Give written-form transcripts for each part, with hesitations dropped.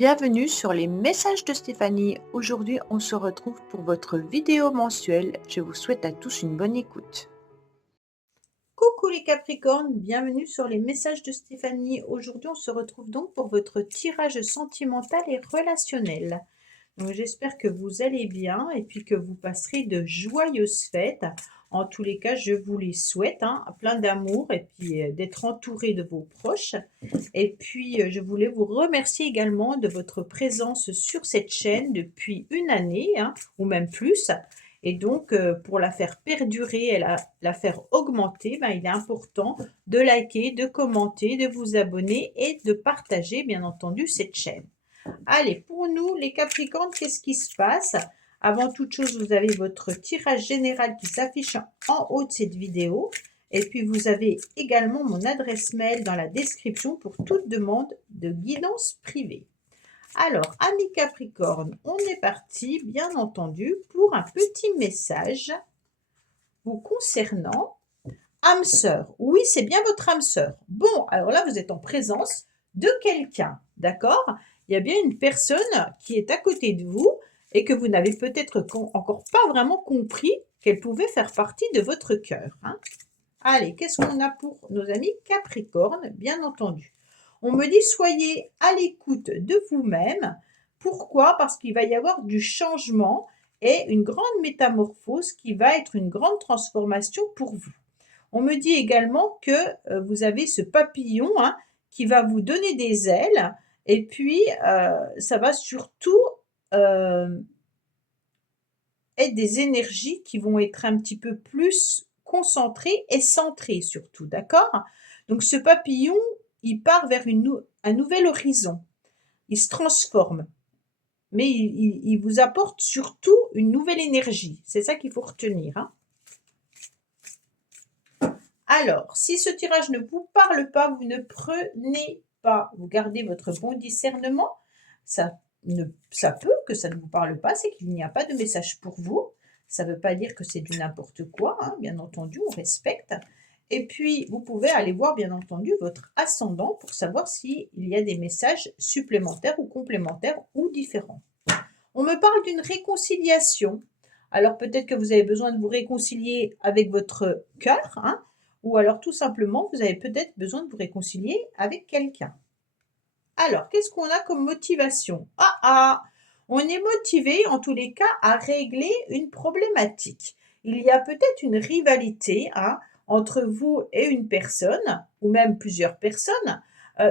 Bienvenue sur les messages de Stéphanie. Aujourd'hui, on se retrouve pour votre vidéo mensuelle. Je vous souhaite à tous une bonne écoute. Coucou les Capricornes, bienvenue sur les messages de Stéphanie. Aujourd'hui, on se retrouve donc pour votre tirage sentimental et relationnel. Donc, j'espère que vous allez bien et puis que vous passerez de joyeuses fêtes. En tous les cas, je vous les souhaite, plein d'amour et puis d'être entouré de vos proches. Et puis, je voulais vous remercier également de votre présence sur cette chaîne depuis une année, ou même plus. Et donc, pour la faire perdurer et la faire augmenter, il est important de liker, de commenter, de vous abonner et de partager, bien entendu, cette chaîne. Allez, pour nous, les Capricornes, qu'est-ce qui se passe? Avant toute chose, vous avez votre tirage général qui s'affiche en haut de cette vidéo. Et puis, vous avez également mon adresse mail dans la description pour toute demande de guidance privée. Alors, amis Capricorne, on est parti, bien entendu, pour un petit message vous concernant. Âme sœur, oui, c'est bien votre âme sœur. Bon, alors là, vous êtes en présence de quelqu'un, d'accord? Il y a bien une personne qui est à côté de vous et que vous n'avez peut-être encore pas vraiment compris qu'elle pouvait faire partie de votre cœur. Allez, qu'est-ce qu'on a pour nos amis Capricorne? Bien entendu. On me dit, soyez à l'écoute de vous-même. Pourquoi? Parce qu'il va y avoir du changement et une grande métamorphose qui va être une grande transformation pour vous. On me dit également que vous avez ce papillon qui va vous donner des ailes et puis ça va surtout être des énergies qui vont être un petit peu plus concentrées et centrées surtout, d'accord? Donc ce papillon, il part vers un nouvel horizon, il se transforme, mais il vous apporte surtout une nouvelle énergie, c'est ça qu'il faut retenir, Alors, si ce tirage ne vous parle pas, vous ne prenez pas. Vous gardez votre bon discernement. Ça peut que ça ne vous parle pas, c'est qu'il n'y a pas de message pour vous. Ça ne veut pas dire que c'est du n'importe quoi, bien entendu, on respecte. Et puis, vous pouvez aller voir, bien entendu, votre ascendant pour savoir s'il y a des messages supplémentaires ou complémentaires ou différents. On me parle d'une réconciliation. Alors, peut-être que vous avez besoin de vous réconcilier avec votre cœur, ou alors tout simplement, vous avez peut-être besoin de vous réconcilier avec quelqu'un. Alors, qu'est-ce qu'on a comme motivation? On est motivé en tous les cas à régler une problématique. Il y a peut-être une rivalité entre vous et une personne, ou même plusieurs personnes.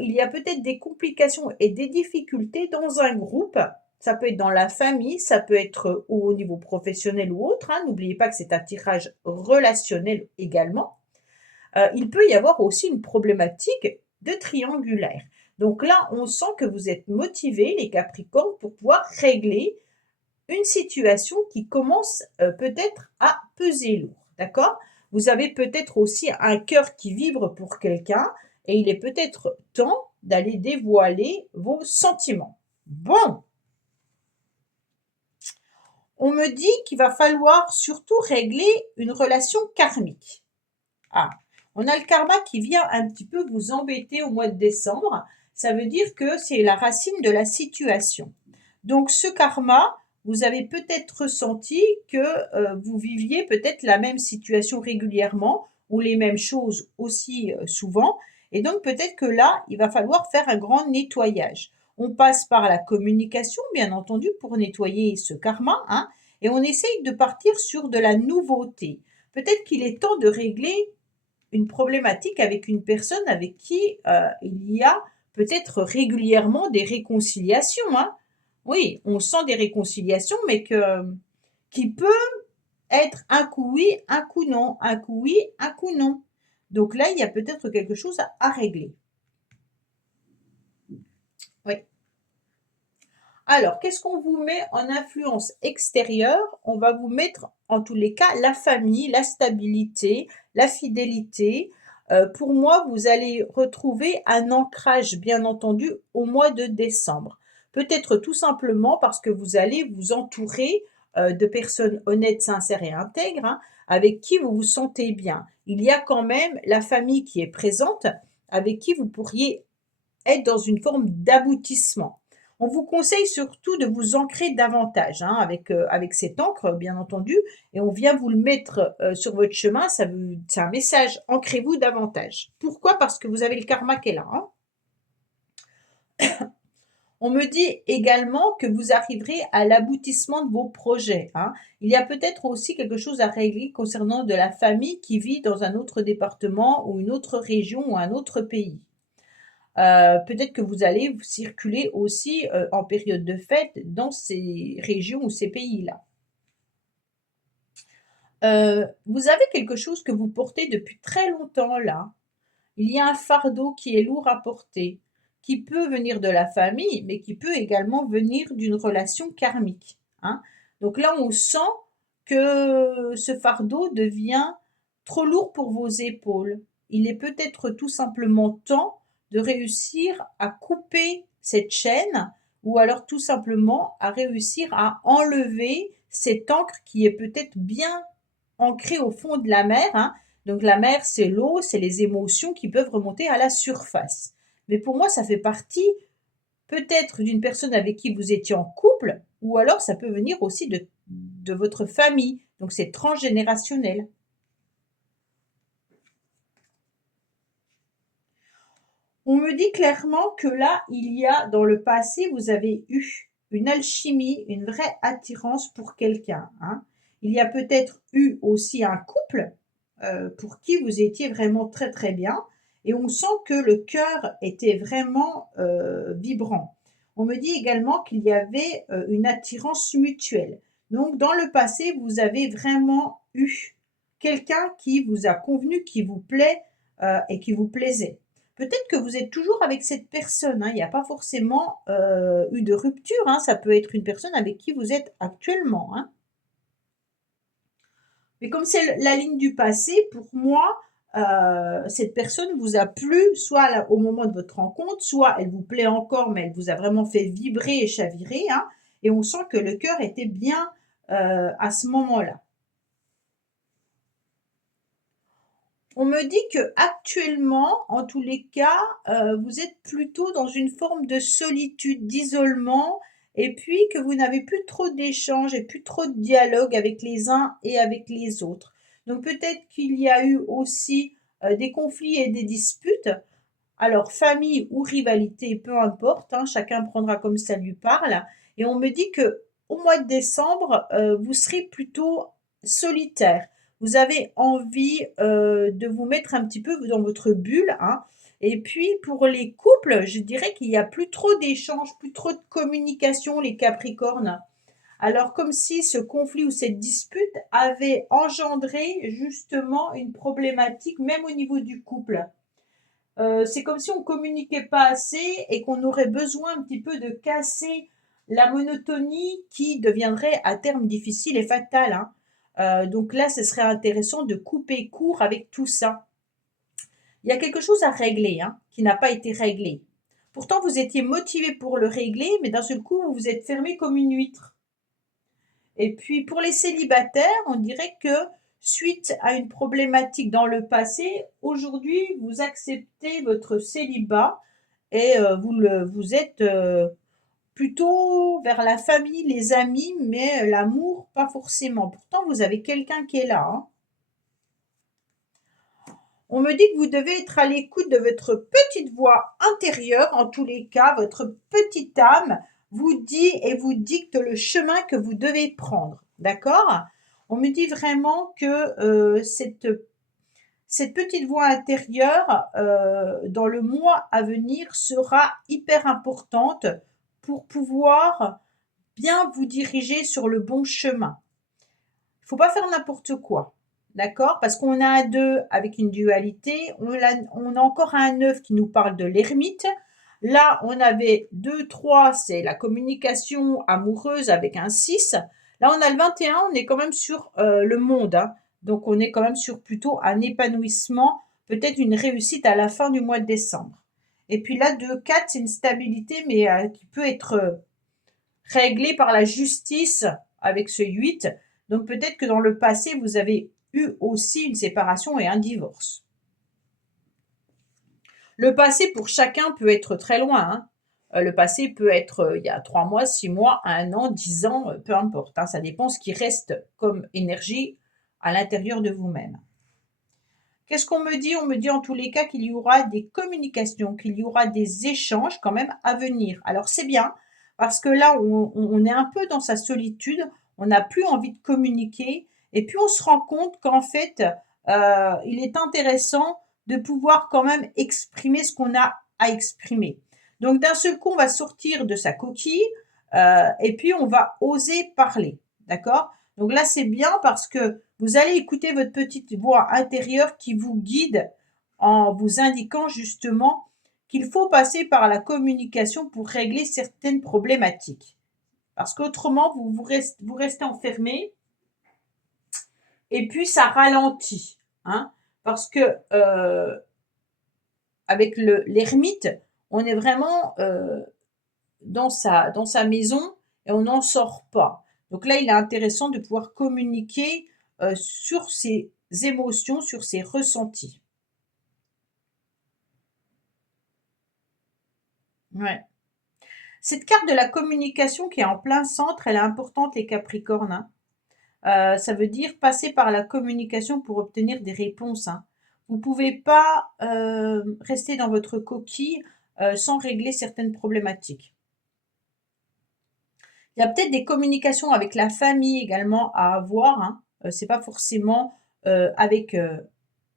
Il y a peut-être des complications et des difficultés dans un groupe. Ça peut être dans la famille, ça peut être au niveau professionnel ou autre. N'oubliez pas que c'est un tirage relationnel également. Il peut y avoir aussi une problématique de triangulaire. Donc là, on sent que vous êtes motivés, les Capricornes, pour pouvoir régler une situation qui commence peut-être à peser lourd. D'accord? Vous avez peut-être aussi un cœur qui vibre pour quelqu'un et il est peut-être temps d'aller dévoiler vos sentiments. Bon, on me dit qu'il va falloir surtout régler une relation karmique. On a le karma qui vient un petit peu vous embêter au mois de décembre. Ça veut dire que c'est la racine de la situation. Donc ce karma, vous avez peut-être ressenti que vous viviez peut-être la même situation régulièrement ou les mêmes choses aussi souvent. Et donc peut-être que là, il va falloir faire un grand nettoyage. On passe par la communication, bien entendu, pour nettoyer ce karma, et on essaye de partir sur de la nouveauté. Peut-être qu'il est temps de régler une problématique avec une personne avec qui il y a peut-être régulièrement des réconciliations. Oui, on sent des réconciliations, mais qui peut être un coup oui, un coup non, un coup oui, un coup non. Donc là, il y a peut-être quelque chose à régler. Oui. Alors, qu'est-ce qu'on vous met en influence extérieure? On va vous mettre, en tous les cas, la famille, la stabilité, la fidélité. Pour moi, vous allez retrouver un ancrage, bien entendu, au mois de décembre. Peut-être tout simplement parce que vous allez vous entourer de personnes honnêtes, sincères et intègres, avec qui vous vous sentez bien. Il y a quand même la famille qui est présente, avec qui vous pourriez être dans une forme d'aboutissement. On vous conseille surtout de vous ancrer davantage hein, avec cette encre, bien entendu, et on vient vous le mettre sur votre chemin. C'est un message, ancrez-vous davantage. Pourquoi? Parce que vous avez le karma qui est là. Hein. On me dit également que vous arriverez à l'aboutissement de vos projets. Hein. Il y a peut-être aussi quelque chose à régler concernant de la famille qui vit dans un autre département ou une autre région ou un autre pays. Peut-être que vous allez circuler aussi en période de fête dans ces régions ou ces pays-là. Vous avez quelque chose que vous portez depuis très longtemps là. Il y a un fardeau qui est lourd à porter, qui peut venir de la famille, mais qui peut également venir d'une relation karmique. Hein. Donc là, on sent que ce fardeau devient trop lourd pour vos épaules. Il est peut-être tout simplement temps de réussir à couper cette chaîne ou alors tout simplement à réussir à enlever cette encre qui est peut-être bien ancrée au fond de la mer. Hein. Donc la mer, c'est l'eau, c'est les émotions qui peuvent remonter à la surface. Mais pour moi, ça fait partie peut-être d'une personne avec qui vous étiez en couple, ou alors ça peut venir aussi de votre famille. Donc c'est transgénérationnel. On me dit clairement que là, il y a, dans le passé, vous avez eu une alchimie, une vraie attirance pour quelqu'un. Hein. Il y a peut-être eu aussi un couple pour qui vous étiez vraiment très très bien. Et on sent que le cœur était vraiment vibrant. On me dit également qu'il y avait une attirance mutuelle. Donc, dans le passé, vous avez vraiment eu quelqu'un qui vous a convenu, qui vous plaît et qui vous plaisait. Peut-être que vous êtes toujours avec cette personne. Hein. Il n'y a pas forcément eu de rupture. Hein. Ça peut être une personne avec qui vous êtes actuellement. Hein. Mais comme c'est la ligne du passé, pour moi, cette personne vous a plu, soit au moment de votre rencontre, soit elle vous plaît encore, mais elle vous a vraiment fait vibrer et chavirer. Hein. Et on sent que le cœur était bien à ce moment-là. On me dit que actuellement, en tous les cas, vous êtes plutôt dans une forme de solitude, d'isolement, et puis que vous n'avez plus trop d'échanges et plus trop de dialogue avec les uns et avec les autres. Donc peut-être qu'il y a eu aussi des conflits et des disputes. Alors famille ou rivalité, peu importe, hein, chacun prendra comme ça lui parle. Et on me dit que au mois de décembre, vous serez plutôt solitaire. Vous avez envie de vous mettre un petit peu dans votre bulle. Hein. Et puis pour les couples, je dirais qu'il n'y a plus trop d'échanges, plus trop de communication, les Capricornes. Alors comme si ce conflit ou cette dispute avait engendré justement une problématique, même au niveau du couple. C'est comme si on communiquait pas assez et qu'on aurait besoin un petit peu de casser la monotonie qui deviendrait à terme difficile et fatale. Hein. Donc là, ce serait intéressant de couper court avec tout ça. Il y a quelque chose à régler hein, qui n'a pas été réglé. Pourtant, vous étiez motivé pour le régler, mais d'un seul coup, vous vous êtes fermé comme une huître. Et puis pour les célibataires, on dirait que suite à une problématique dans le passé, aujourd'hui, vous acceptez votre célibat et vous êtes plutôt vers la famille, les amis, mais l'amour, pas forcément. Pourtant, vous avez quelqu'un qui est là. Hein. On me dit que vous devez être à l'écoute de votre petite voix intérieure, en tous les cas, votre petite âme vous dit et vous dicte le chemin que vous devez prendre. D'accord? On me dit vraiment que cette petite voix intérieure, dans le mois à venir, sera hyper importante pour pouvoir bien vous diriger sur le bon chemin. Il ne faut pas faire n'importe quoi. D'accord? Parce qu'on a un 2 avec une dualité, on a encore un 9 qui nous parle de l'ermite. Là, on avait 2, 3, c'est la communication amoureuse avec un 6. Là, on a le 21, on est quand même sur le monde. Hein. Donc, on est quand même sur plutôt un épanouissement, peut-être une réussite à la fin du mois de décembre. Et puis là, 2, 4, c'est une stabilité, mais qui peut être réglée par la justice avec ce 8. Donc, peut-être que dans le passé, vous avez eu aussi une séparation et un divorce. Le passé pour chacun peut être très loin. Hein. Le passé peut être, il y a 3 mois, 6 mois, 1 an, 10 ans, peu importe, hein, ça dépend ce qui reste comme énergie à l'intérieur de vous-même. Qu'est-ce qu'on me dit? On me dit en tous les cas qu'il y aura des communications, qu'il y aura des échanges quand même à venir. Alors c'est bien, parce que là, on est un peu dans sa solitude, on n'a plus envie de communiquer, et puis on se rend compte qu'en fait, il est intéressant de pouvoir quand même exprimer ce qu'on a à exprimer. Donc d'un seul coup, on va sortir de sa coquille, et puis on va oser parler, d'accord? Donc là, c'est bien parce que vous allez écouter votre petite voix intérieure qui vous guide en vous indiquant justement qu'il faut passer par la communication pour régler certaines problématiques. Parce qu'autrement, vous restez enfermé et puis ça ralentit. Hein, parce que avec l'ermite, on est vraiment dans sa maison et on n'en sort pas. Donc là, il est intéressant de pouvoir communiquer sur ses émotions, sur ses ressentis. Ouais. Cette carte de la communication qui est en plein centre, elle est importante, les Capricornes. Hein. Ça veut dire passer par la communication pour obtenir des réponses. Hein. Vous ne pouvez pas rester dans votre coquille sans régler certaines problématiques. Il y a peut-être des communications avec la famille également à avoir. Hein. C'est pas forcément avec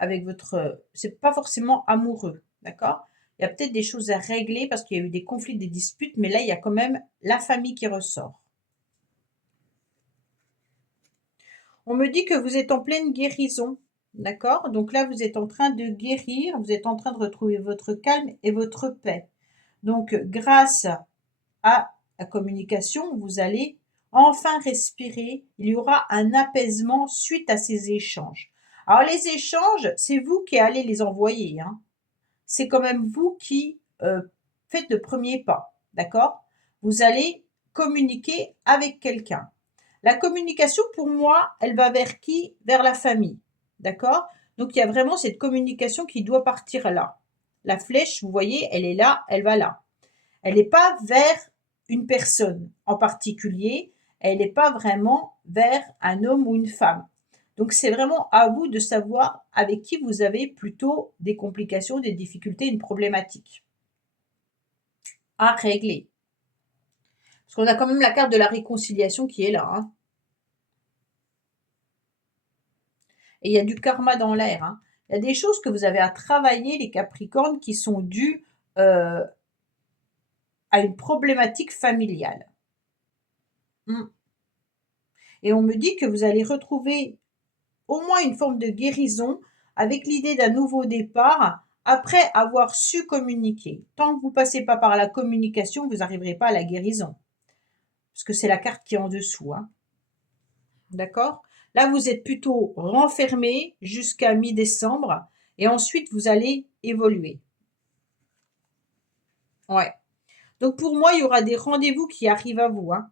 votre, c'est pas forcément amoureux, d'accord? Il y a peut-être des choses à régler parce qu'il y a eu des conflits, des disputes, mais là il y a quand même la famille qui ressort. On me dit que vous êtes en pleine guérison, d'accord? Donc là vous êtes en train de guérir, vous êtes en train de retrouver votre calme et votre paix. Donc grâce à la communication, vous allez enfin respirer. Il y aura un apaisement suite à ces échanges. Alors les échanges, c'est vous qui allez les envoyer. Hein. C'est quand même vous qui faites le premier pas. D'accord? Vous allez communiquer avec quelqu'un. La communication, pour moi, elle va vers qui? Vers la famille. D'accord? Donc il y a vraiment cette communication qui doit partir là. La flèche, vous voyez, elle est là, elle va là. Elle n'est pas vers une personne en particulier, elle n'est pas vraiment vers un homme ou une femme. Donc c'est vraiment à vous de savoir avec qui vous avez plutôt des complications, des difficultés, une problématique à régler. Parce qu'on a quand même la carte de la réconciliation qui est là. Hein. Et il y a du karma dans l'air. Hein. Il y a des choses que vous avez à travailler, les Capricornes, qui sont dues à une problématique familiale. Et on me dit que vous allez retrouver au moins une forme de guérison avec l'idée d'un nouveau départ après avoir su communiquer. Tant que vous ne passez pas par la communication, vous n'arriverez pas à la guérison. Parce que c'est la carte qui est en dessous. Hein. D'accord? Là, vous êtes plutôt renfermé jusqu'à mi-décembre et ensuite vous allez évoluer. Ouais. Donc pour moi, il y aura des rendez-vous qui arrivent à vous. Hein.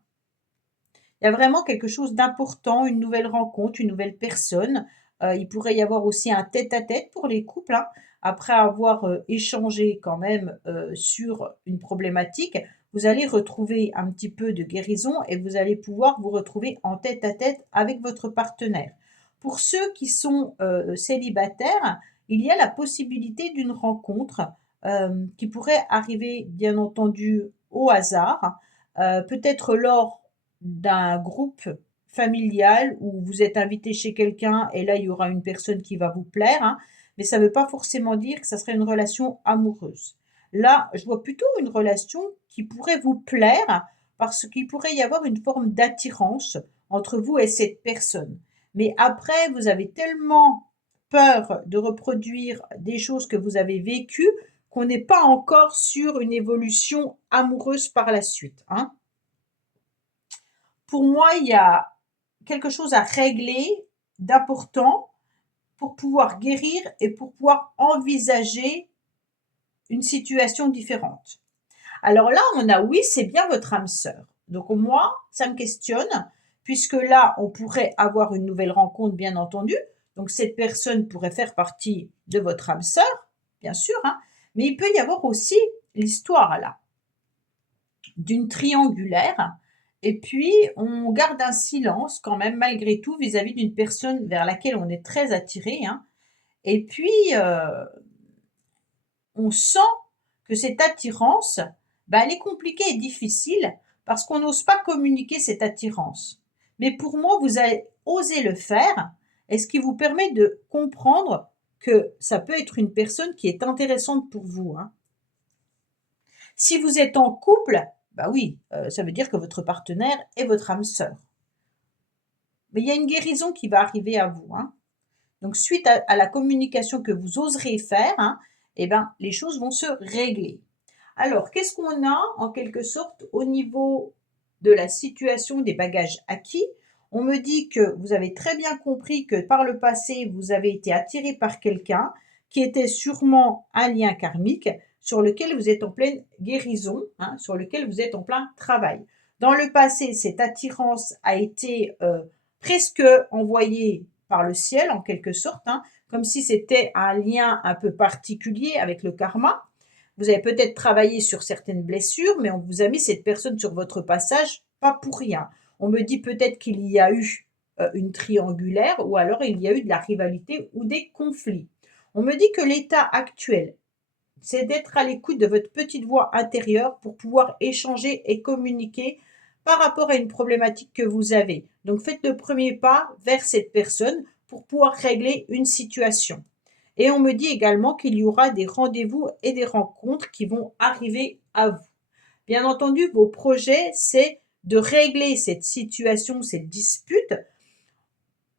Il y a vraiment quelque chose d'important, une nouvelle rencontre, une nouvelle personne. Il pourrait y avoir aussi un tête-à-tête pour les couples, hein. Après avoir échangé quand même sur une problématique, vous allez retrouver un petit peu de guérison et vous allez pouvoir vous retrouver en tête-à-tête avec votre partenaire. Pour ceux qui sont célibataires, il y a la possibilité d'une rencontre qui pourrait arriver, bien entendu, au hasard, peut-être lors d'un groupe familial où vous êtes invité chez quelqu'un et là, il y aura une personne qui va vous plaire, hein, mais ça ne veut pas forcément dire que ça serait une relation amoureuse. Là, je vois plutôt une relation qui pourrait vous plaire parce qu'il pourrait y avoir une forme d'attirance entre vous et cette personne. Mais après, vous avez tellement peur de reproduire des choses que vous avez vécues qu'on n'est pas encore sur une évolution amoureuse par la suite. Hein. Pour moi, il y a quelque chose à régler d'important pour pouvoir guérir et pour pouvoir envisager une situation différente. Alors là, on a oui, c'est bien votre âme sœur. Donc moi, ça me questionne, puisque là, on pourrait avoir une nouvelle rencontre, bien entendu. Donc cette personne pourrait faire partie de votre âme sœur, bien sûr, hein, mais il peut y avoir aussi l'histoire là. d'une triangulaire et puis on garde un silence quand même malgré tout vis-à-vis d'une personne vers laquelle on est très attiré, hein. Et puis, on sent que cette attirance, bah, elle est compliquée et difficile parce qu'on n'ose pas communiquer cette attirance. Mais pour moi, vous avez osé le faire et ce qui vous permet de comprendre que ça peut être une personne qui est intéressante pour vous, hein. Si vous êtes en couple, bah oui, ça veut dire que votre partenaire est votre âme sœur. Mais il y a une guérison qui va arriver à vous, hein. Donc suite à la communication que vous oserez faire, hein, eh ben, les choses vont se régler. Alors, qu'est-ce qu'on a en quelque sorte au niveau de la situation des bagages acquis? On me dit que vous avez très bien compris que par le passé, vous avez été attiré par quelqu'un qui était sûrement un lien karmique sur lequel vous êtes en pleine guérison, hein, sur lequel vous êtes en plein travail. Dans le passé, cette attirance a été presque envoyée par le ciel en quelque sorte, hein, comme si c'était un lien un peu particulier avec le karma. Vous avez peut-être travaillé sur certaines blessures, mais on vous a mis cette personne sur votre passage, pas pour rien. On me dit peut-être qu'il y a eu une triangulaire ou alors il y a eu de la rivalité ou des conflits. On me dit que l'état actuel, c'est d'être à l'écoute de votre petite voix intérieure pour pouvoir échanger et communiquer par rapport à une problématique que vous avez. Donc faites le premier pas vers cette personne pour pouvoir régler une situation. Et on me dit également qu'il y aura des rendez-vous et des rencontres qui vont arriver à vous. Bien entendu, vos projets, c'est de régler cette situation, cette dispute,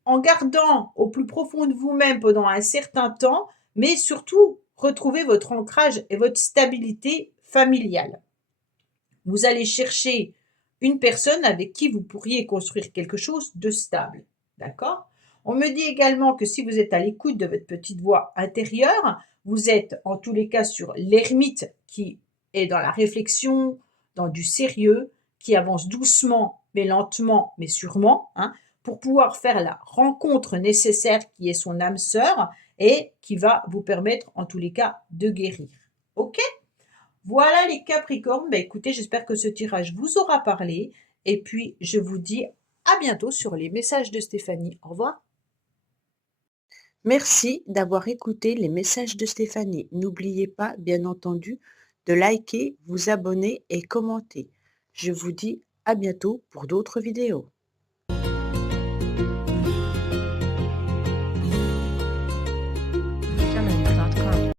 en gardant au plus profond de vous-même pendant un certain temps, mais surtout retrouver votre ancrage et votre stabilité familiale. Vous allez chercher une personne avec qui vous pourriez construire quelque chose de stable. D'accord? On me dit également que si vous êtes à l'écoute de votre petite voix intérieure, vous êtes en tous les cas sur l'ermite qui est dans la réflexion, dans du sérieux, qui avance doucement, mais lentement, mais sûrement, hein, pour pouvoir faire la rencontre nécessaire qui est son âme sœur et qui va vous permettre en tous les cas de guérir. OK? Voilà les Capricornes. Bah, écoutez, j'espère que ce tirage vous aura parlé. Et puis, je vous dis à bientôt sur les messages de Stéphanie. Au revoir. Merci d'avoir écouté les messages de Stéphanie. N'oubliez pas, bien entendu, de liker, vous abonner et commenter. Je vous dis à bientôt pour d'autres vidéos.